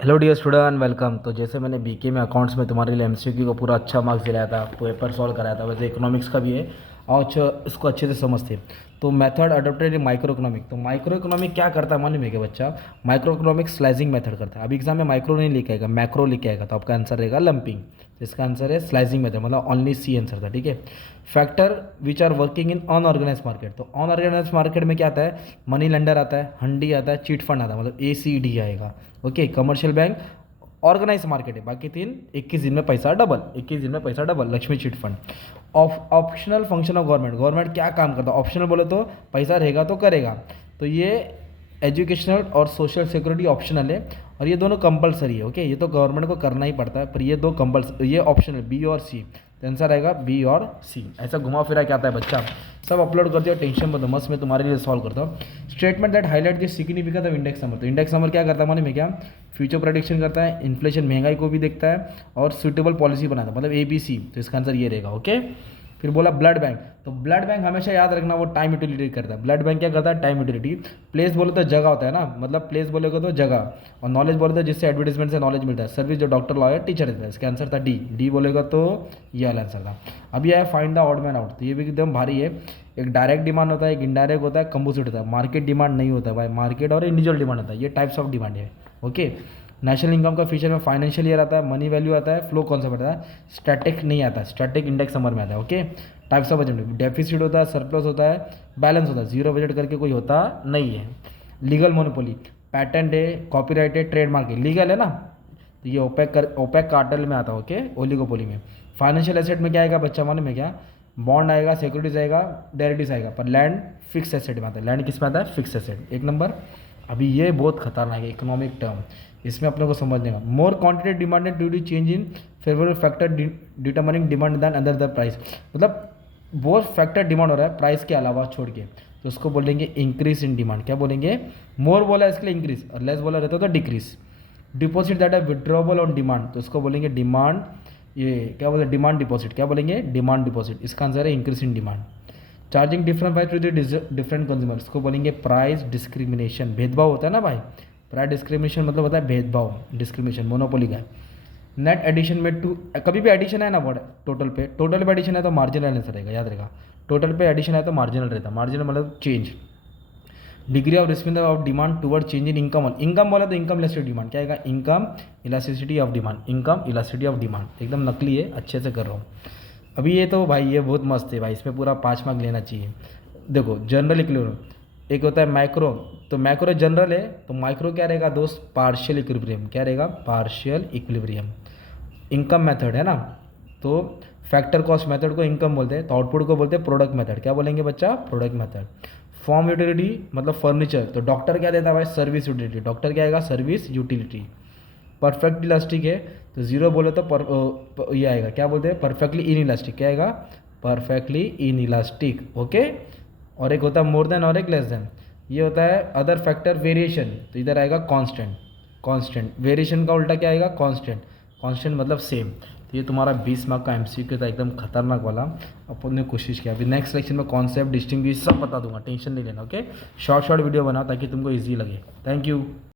Hello dear student, welcome. तो जैसे मैंने बीके में अकाउंट्स में तुम्हारे लिए एमसीक्यू को पूरा अच्छा मार्क्स दिलाया था, पेपर सॉल्व कराया था, वैसे इकोनॉमिक्स का भी है। और अच्छा, इसको अच्छे से समझते। तो मेथड अडोप्टेड इन माइक्रो इकोनॉमिक। तो माइक्रो इकोनॉमिक क्या करता है मालूम है क्या बच्चा? माइक्रो इकोनॉमिक स्लाइसिंग मेथड करता है। अभी एग्जाम में माइक्रो नहीं लिखा आएगा, मैक्रो लिखे आएगा, तो आपका आंसर रहेगा लंपिंग। तो इसका आंसर है स्लाइसिंग मेथड, मतलब ओनली सी आंसर था। ठीक है। Factor which are working in unorganised market. तो अनऑर्गेनाइज मार्केट में क्या आता है? मनी लेंडर आता है, हंडी आता है, चिट फंड आता है, मतलब ACD आएगा। Okay. Commercial bank organised market है। बाकी तीन 21 दिन में पैसा डबल, 21 दिन में पैसा double. Lakshmi chit fund. Optional function of government. Government क्या काम करता है? ऑप्शनल बोले तो पैसा रहेगा तो करेगा। तो ये एजुकेशनल और सोशल सिक्योरिटी ऑप्शनल है, और ये दोनों कंपलसरी है। ओके। ये तो गवर्नमेंट को करना ही पड़ता है, पर ये दो कंपल्सरी, ये ऑप्शनल बी और सी। तो आंसर आएगा बी और सी। ऐसा घुमा फिरा क्या आता है बच्चा? सब अपलोड कर दिया, टेंशन मत लो, मस्त मैं तुम्हारे लिए सॉल्व करता हूँ। Statement that highlight the significance of index number. तो इंडेक्स नंबर क्या करता है मालूम है क्या? फ्यूचर प्रेडिक्शन करता है, इन्फ्लेशन महंगाई को भी देखता है, और सुटेबल पॉलिसी बनाता है, मतलब ABC। तो इसका आंसर ये रहेगा। ओके। फिर बोला ब्लड बैंक। तो ब्लड बैंक हमेशा याद रखना, वो टाइम यूटिलिटी करता है। ब्लड बैंक क्या करता है? Time utility. प्लेस बोले तो जगह होता है ना, मतलब प्लेस बोलेगा तो जगह। और नॉलेज बोले तो जिससे एडवर्टीजमेंट से नॉलेज मिलता है। सर्विस जो डॉक्टर, लॉयर, टीचर देता है। इसका आंसर था डी बोलेगा तो ये वाला आंसर था। अभी आया find the odd man out. तो ये भी एकदम भारी है। एक डायरेक्ट डिमांड होता है, एक इनडायरेक्ट होता है, कंपोजिट होता है। मार्केट डिमांड नहीं होता है भाई, मार्केट और इंडिविजुअल डिमांड होता है। ये टाइप्स ऑफ डिमांड है। ओके। नेशनल इनकम का फीचर में फाइनेंशियल ईयर आता है, मनी वैल्यू आता है, फ्लो कॉन्सेप्ट आता है, स्टैटिक नहीं आता, स्टैटिक इंडेक्स समर में आता है। Okay. Types of budget, deficit होता है, सरप्लस होता है, बैलेंस होता है, जीरो बजट करके कोई होता नहीं है। लीगल मोनोपोली, पैटेंट है, कॉपीराइट है, ट्रेडमार्क है, लीगल है ना। तो ये ओपेक कार्टेल में आता है। ओके। ओलिगोपोली में। फाइनेंशियल एसेट में क्या आएगा बच्चा मालूम है क्या? बॉन्ड आएगा, सिक्योरिटीज आएगा, डेरिवेटिव्स आएगा, पर लैंड फिक्स एसेट में आता है। लैंड किस में आता है? Fix asset. एक नंबर। अभी ये बहुत खतरनाक है, इकोनॉमिक टर्म, इसमें अपने को समझने का। More quantity demanded due to change in favourable factor determining demand than under the price. मतलब बहुत फैक्टर डिमांड हो रहा है प्राइस के अलावा छोड़ के, तो उसको बोलेंगे इंक्रीज इन डिमांड। क्या बोलेंगे? मोर बोला इसके लिए इंक्रीज, और लेस बोला रहता तो डिक्रीज। डिपॉजिट दैट है विड्रॉबल ऑन डिमांड, तो उसको बोलेंगे डिमांड, ये क्या बोलते हैं? Demand deposit. क्या बोलेंगे? Demand deposit. इसका आंसर है increase in demand. Charging different price to different consumers को बोलेंगे प्राइस डिस्क्रिमिनेशन। भेदभाव होता है ना भाई, प्राइस डिस्क्रिमिनेशन मतलब होता है भेदभाव, डिस्क्रिमिनेशन, मोनोपोली का। नेट एडिशन में टू, कभी भी एडिशन है ना वर्ड टोटल पे एडिशन है तो मार्जिनल आंसर रहेगा, याद रहेगा। टोटल पे एडिशन है तो मार्जिनल रहता है, मार्जिनल मतलब change. Degree of response of demand toward change in income. Income बोला तो इनकम इलास्टिसिटी डिमांड, क्या आएगा? Income elasticity of demand, income elasticity of demand. एकदम नकली है, अच्छे से कर रहा हूँ। अभी ये तो भाई ये बहुत मस्त है भाई, इसमें पूरा 5 मार्क लेना चाहिए। देखो जनरल इक्विलिब्रियम, एक होता है मैक्रो। तो मैक्रो जनरल है, तो माइक्रो क्या रहेगा दोस्त? Partial equilibrium. क्या रहेगा? Partial equilibrium. इनकम मेथड है ना, तो फैक्टर कॉस्ट मेथड को इनकम बोलते हैं, तो आउटपुट को बोलते हैं प्रोडक्ट मेथड। क्या बोलेंगे बच्चा? Product method. फॉर्म यूटिलिटी मतलब फर्नीचर, तो डॉक्टर क्या देता है भाई? Service utility. डॉक्टर क्या आएगा? Service utility. परफेक्ट इलास्टिक है, तो जीरो बोले तो ये आएगा, क्या बोलते हैं? Perfectly in elastic. क्या आएगा? Perfectly in elastic. ओके। और एक होता है मोर देन और एक लेस देन, ये होता है अदर फैक्टर वेरिएशन, तो इधर आएगा कांस्टेंट। कांस्टेंट वेरिएशन का उल्टा क्या आएगा? कांस्टेंट। कांस्टेंट मतलब सेम। तो ये तुम्हारा 20 मार्क का MCQ था, एकदम खतरनाक वाला। अपन ने कोशिश किया। अभी नेक्स्ट लेक्चर में कॉन्सेप्ट, डिस्टिंग्विश सब बता दूंगा, टेंशन नहीं लेना। ओके। शॉर्ट वीडियो बनाओ ताकि तुमको ईजी लगे। Thank you.